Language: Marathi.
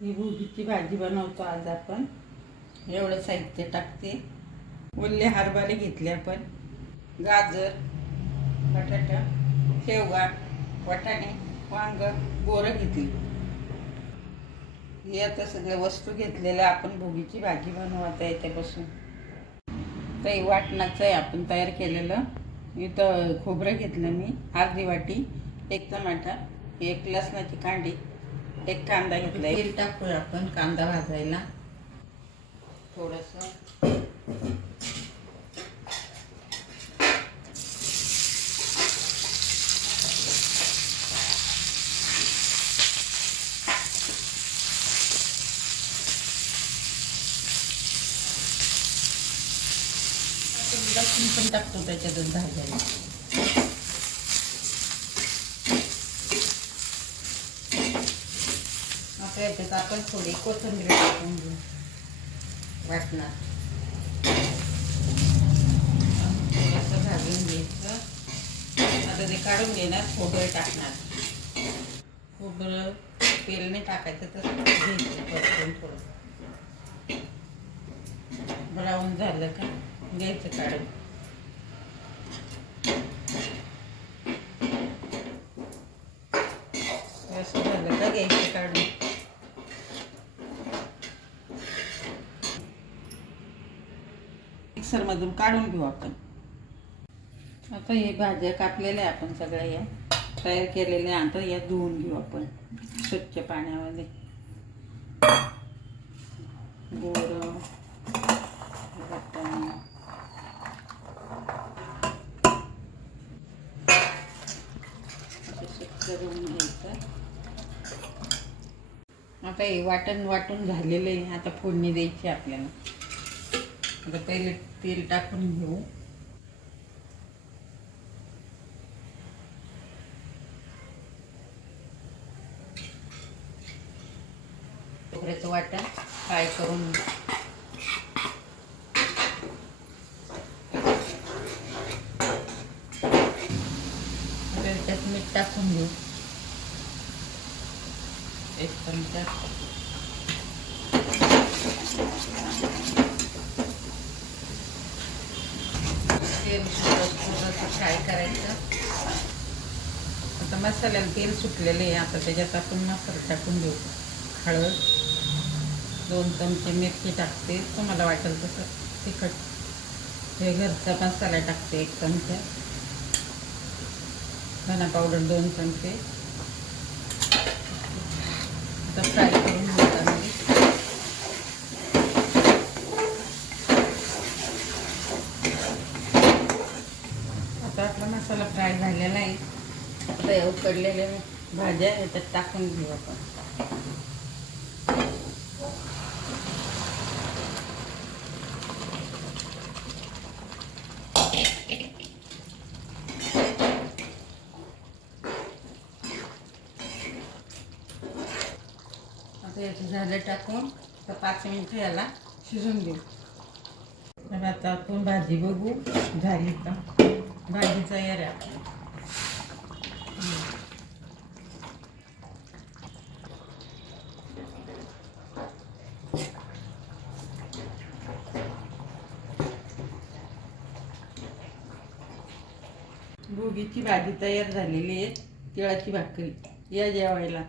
ही भुगीची भाजी बनवतो आज आपण. एवढं साहित्य टाकते. ओले हरभरे घेतले आपण. गाजर बटाटा शेवगा वाटाणे वांग बोरं घेतली. हे आता सगळ्या वस्तू घेतलेल्या आपण भुगीची भाजी बनवू आता याच्यापासून काही वाटणाचं आहे आपण तयार केलेलं. इथं खोबरं घेतलं मी अर्धी वाटी एक टमाटा एक लसणाची कांडी एक कांदा घेतला तेल टाकूया आपण कांदा भाजायला. थोडंसं. लसूण पण टाकतो त्याच्यातच भाजायला. आता याच्यात आपण थोडी कोथिंबीर टाकून घेऊ. वाटणार. थोडंसं घालून घ्यायचं. आता ते काढून घेणार खोबरं टाकणार. खोबरं तेल नाही टाकायचं तसं घ्यायचं परतून थोडं. ब्राऊन झालं का? घ्यायचं काढून असं झालं का घ्यायचं काढून मिक्सरमधून काढून घेऊ आपण. आता हे भाज्या कापलेल्या आपण सगळ्या या. तयार केलेल्या आता या धुवून घेऊ आपण. स्वच्छ पाण्यामध्ये. गोरं स्वच्छ धुवून घ्यायचं. आता हे वाटण वाटून झालेलं आहे. आता फोडणी द्यायची आपल्याला. आता पहिले तेल टाकून घेऊ. खोबऱ्याचं वाटण फ्राय करून घेऊ. त्यात मीठ टाकून घेऊ. एक चमचा. तेल थोडंसं फ्राय करायचं. आता मसाल्याला तेल सुटलेलं आहे आता त्याच्यात आपण मसाला टाकून देऊ. हळद दोन चमचे मिरची टाकते. तुम्हाला वाटेल तसं तिखट. हे घरचा मसाला टाकते एक चमचा. धना पावडर दोन चमचे. आता फ्राय करून घेताना आता आपला मसाला फ्राय झालेला आहे. आता या उकडलेल्या भाज्या ह्याच्यात टाकून घेऊ आपण. याचं झालं टाकून तर पाच मिनिटं याला शिजून देऊ तर आता आपण भाजी बघू झाली का? भाजी तयार आहे भोगीची भाजी तयार झालेली आहे तिळाची भाकरी. या जेवायला.